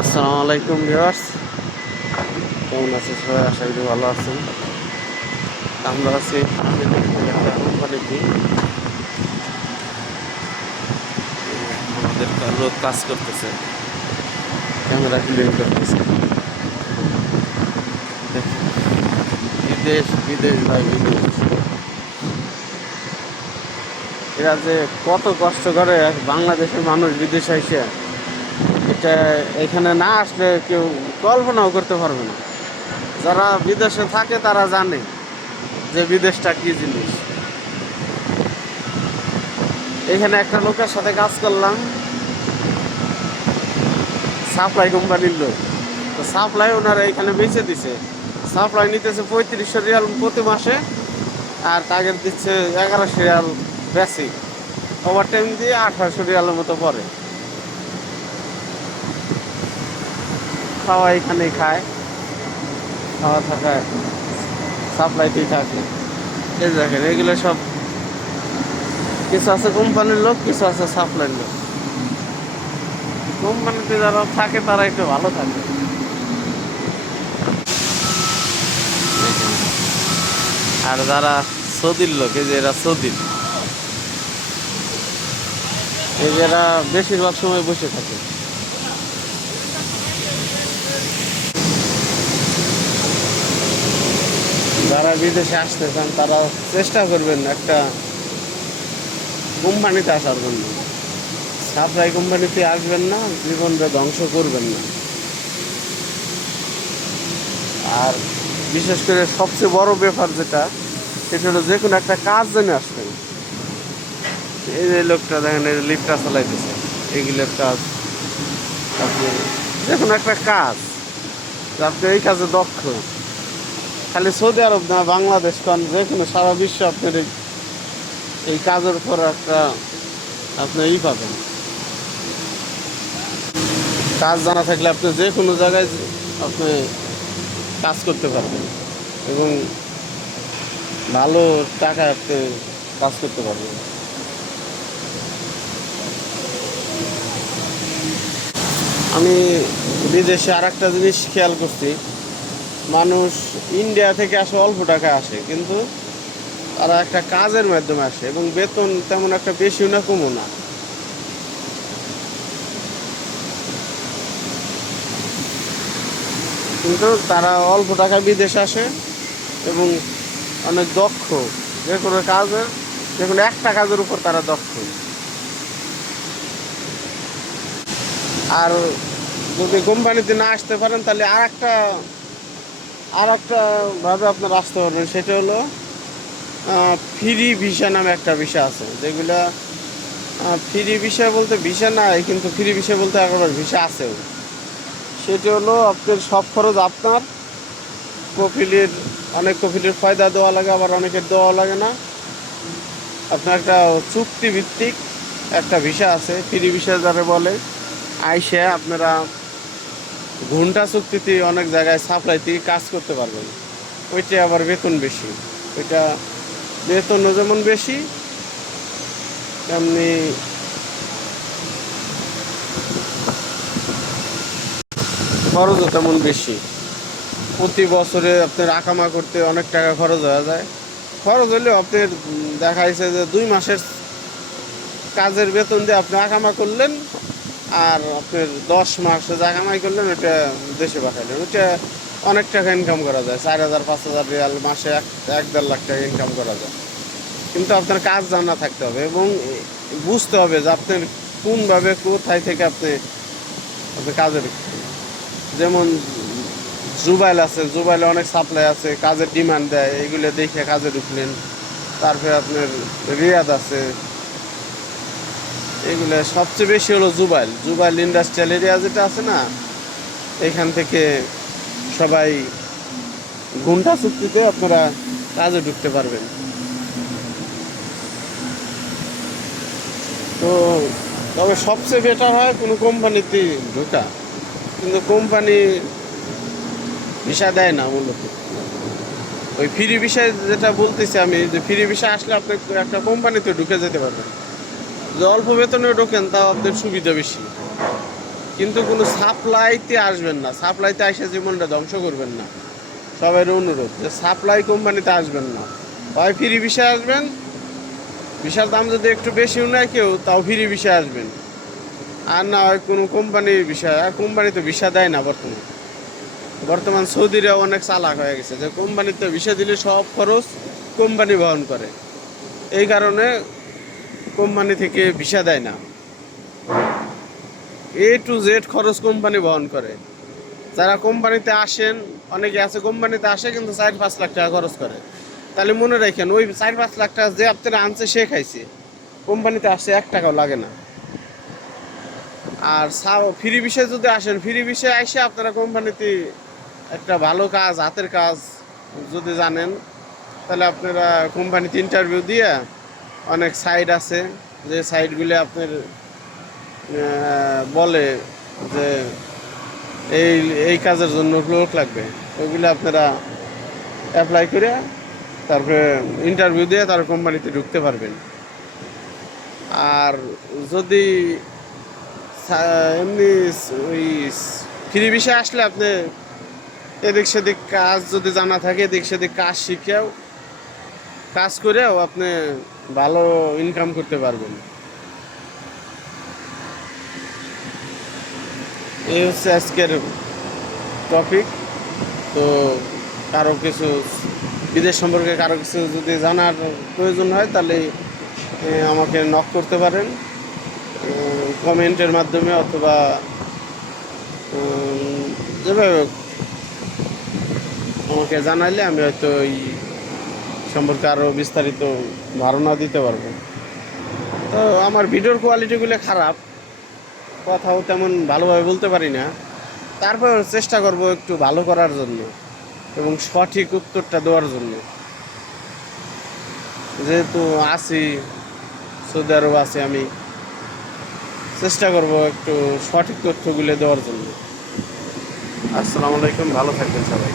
আসসালামু আলাইকুম ভিউয়ার্স। কেমন আছে সবাই? আশা করি ভালো আছেন। আমরা আছি কোম্পানিতে আমাদের লোক কাজ করতেছে। ক্যামেরা ক্লিন করতেছে। বিদেশ বিদেশ ভাই বিদেশ। এরা যে কত কষ্ট করে বাংলাদেশের মানুষ বিদেশে এসে এটা এখানে না আসলে কেউ কল্পনাও করতে পারবে না। যারা বিদেশে থাকে তারা জানে যে বিদেশটা কি জিনিস। এখানে একটা লোকের সাথে কাজ করলাম। সাপ্লাই কোম্পানির লোক। তো সাপ্লাই ওনারা এখানে বেঁচে দিছে। সাপ্লাই নিতেছে পঁয়ত্রিশশো রিয়াল প্রতি মাসে আর টার্গেট দিচ্ছে এগারোশো রিয়াল বেশি ওভার টাইম দিয়ে আঠারোশো রিয়ালের মতো পড়ে। খাওয়া এখানেই খায়। খাওয়া থাকায় সাপ্লাইতেই থাকে। এই দেখেন, এগুলো সব কিছু আছে কোম্পানির লোক, কিছু আছে সাপ্লাইয়ের লোক। কোম্পানিতে যারা থাকে তারা একটু ভালো থাকে। আর যারা সৌদির লোক, এই যে এরা সৌদির। এরা বেশিরভাগ সময় বসে থাকে। যারা বিদেশে আসতে চান, তারা চেষ্টা করবেন একটা কোম্পানিতে আসার জন্য। সাপ্লাই কোম্পানিতে আসবেন না, জীবনটা ধ্বংস করবেন না। আর বিশেষ করে সবচেয়ে বড় ব্যাপার যেটা, সেটা হলো যে কোনো একটা কাজ জেনে আসবেন। এই যে লোকটা দেখেন, এই লিফটটা চালাইতেছে, এগুলোর কাজ। আপনি যে কোনো একটা কাজ আপনি এই কাজে দক্ষ। খালি সৌদি আরব না, বাংলাদেশ কারণ যে কোনো সারা বিশ্বে আপনার এই- এই কাজের উপর একটা আপনি ই পাবেন। কাজ জানা থাকলে আপনি যে কোনো জায়গায় আপনি কাজ করতে পারবেন এবং ভালো টাকা আপনি কাজ করতে পারবেন। আমি বিদেশে আর একটা জিনিস খেয়াল করছি। মানুষ ইন্ডিয়া থেকে আসে, অল্প টাকা আসে, কিন্তু তারা একটা কাজের মাধ্যমে আসে এবং বেতন তেমন একটা বেশিও না, কমও না। কিন্তু তারা অল্প টাকা বিদেশে আসে এবং অনেক দক্ষ, যে কোনো কাজের, যে কোনো একটা কাজের উপর তারা দক্ষ। আর যদি কোম্পানিতে না আসতে পারেন, তাহলে আর একটা আর একটা ভাবে আপনার আসতে পারবেন সেটা হলো ফ্রি ভিসা নামে একটা ভিসা আছে, যেগুলা ফ্রি ভিসা বলতে ভিসা নাই, কিন্তু ফ্রি ভিসা বলতে একবার ভিসা আছেও। সেটা হলো, আপনার সব খরচ আপনার কপিলের অনেক কপিলের ফায়দা দেওয়া লাগে, আবার অনেকের দেওয়া লাগে না। আপনার একটা চুক্তিভিত্তিক একটা ভিসা আছে ফ্রি ভিসা যারা বলে, আইসে আপনারা ঘণ্টা চুক্তিতে অনেক জায়গায় সাপ্লাইতে কাজ করতে পারবেন। ওইটা আবার বেতন বেশি। ওইটা বেতনও যেমন বেশি, তেমনি খরচও তেমন বেশি। প্রতি বছরে আপনার আকামা করতে অনেক টাকা খরচ হয়ে যায়। খরচ হলেও আপনার দেখা যাচ্ছে যে দুই মাসের কাজের বেতন দিয়ে আপনি আকামা করলেন আর আপনার দশ মাস যা কামাই করলেন ওটা দেশে পাঠালেন ওটা অনেক টাকা ইনকাম করা যায়। চার হাজার, পাঁচ হাজার রিয়াল মাসে এক এক দেড় লাখ টাকা ইনকাম করা যায়। কিন্তু আপনার কাজ জানা থাকতে হবে এবং বুঝতে হবে যে আপনার কোনভাবে কোথায় থেকে আপনি আপনি কাজের যেমন জুবাইল আছে, জুবাইলে অনেক সাপ্লাই আছে, কাজের ডিমান্ড দেয়, এগুলো দেখে কাজে ঢুকলেন। তারপরে আপনার রিয়াদ আছে এগুলো সবচেয়ে বেশি হলো জুবাইল। জুবাইল ইন্ডাস্ট্রিয়াল এরিয়া যেটা আছে না, এখান থেকে সবাই ঘুমটা চুক্তিতে আপনারা কাজে ঢুকতে পারবেন। তো তবে সবচেয়ে বেটার হয় কোনো কোম্পানিতে ঢোকা। কিন্তু কোম্পানি ভিসা দেয় না মূলত। ওই ফ্রি বিষয় যেটা বলতেছি আমি, যে ফ্রি ভিসা আসলে আপনি একটা কোম্পানিতে ঢুকে যেতে পারবেন। যে অল্প বেতনে ঢোকেন, তাও আপনার সুবিধা বেশি। কিন্তু কোনো সাপ্লাইতে আসবেন না। সাপ্লাইতে এসে জীবনটা ধ্বংস করবেন না। সবাই অনুরোধ যে সাপ্লাই কোম্পানিতে আসবেন না। হয় ফ্রি বিষয়ে আসবেন বিশাল দাম যদি একটু বেশিও নেয় কেউ, তাও ফ্রি বিষয়ে আসবেন। আর না হয় কোনো কোম্পানির বিষয়, আর কোম্পানি তো ভিসা দেয় না বর্তমানে। বর্তমান সৌদিরা অনেক চালাক হয়ে গেছে। যে কোম্পানিতে ভিসা দিলে সব খরচ কোম্পানি বহন করে। এই কারণে কোম্পানি থেকে ভিসা দেয় না। এ টু জেড খরচ কোম্পানি বহন করে। যারা কোম্পানিতে আসেন, অনেকে আছে কোম্পানিতে আসে কিন্তু চার পাঁচ লাখ টাকা খরচ করে। তাহলে মনে রাখেন, ওই চার পাঁচ লাখ টাকা যে আপনারা আনছে, সে খাইছে। কোম্পানিতে আসছে এক টাকাও লাগে না। আর ফ্রি বিষয়ে যদি আসেন, ফ্রি বিষয়ে এসে আপনারা কোম্পানিতে একটা ভালো কাজ, হাতের কাজ যদি জানেন, তাহলে আপনারা কোম্পানিতে ইন্টারভিউ দিয়ে অনেক সাইট আছে, যে সাইটগুলি আপনার বলে যে এই এই কাজের জন্য লোক লাগবে, ওইগুলো আপনারা অ্যাপ্লাই করে তারপরে ইন্টারভিউ দিয়ে তার কোম্পানিতে ঢুকতে পারবেন। আর যদি এমনি ওই ফ্রি বিষয়ে আসলে আপনি এদিক সেদিক কাজ যদি জানা থাকে, এদিক সেদিক কাজ শিখেও কাজ করেও আপনি ভালো ইনকাম করতে পারবেন। এই হচ্ছে আজকের টপিক তো কারও কিছু বিদেশ সম্পর্কে কারও কিছু যদি জানার প্রয়োজন হয়, তাহলে আমাকে নক করতে পারেন। কমেন্টের মাধ্যমে অথবা যেভাবে আমাকে জানাইলে আমি হয়তো এই সম্পর্কে আরও বিস্তারিত ধারণা দিতে পারব। তো আমার ভিডিওর কোয়ালিটিগুলো খারাপ, কথাও তেমন ভালোভাবে বলতে পারি না। তারপর চেষ্টা করব একটু ভালো করার জন্য এবং সঠিক উত্তরটা দেওয়ার জন্য। যেহেতু আছি, সৌদি আরব আছি আমি, চেষ্টা করব একটু সঠিক তথ্যগুলো দেওয়ার জন্য। আসসালামু আলাইকুম, ভালো থাকবেন সবাই।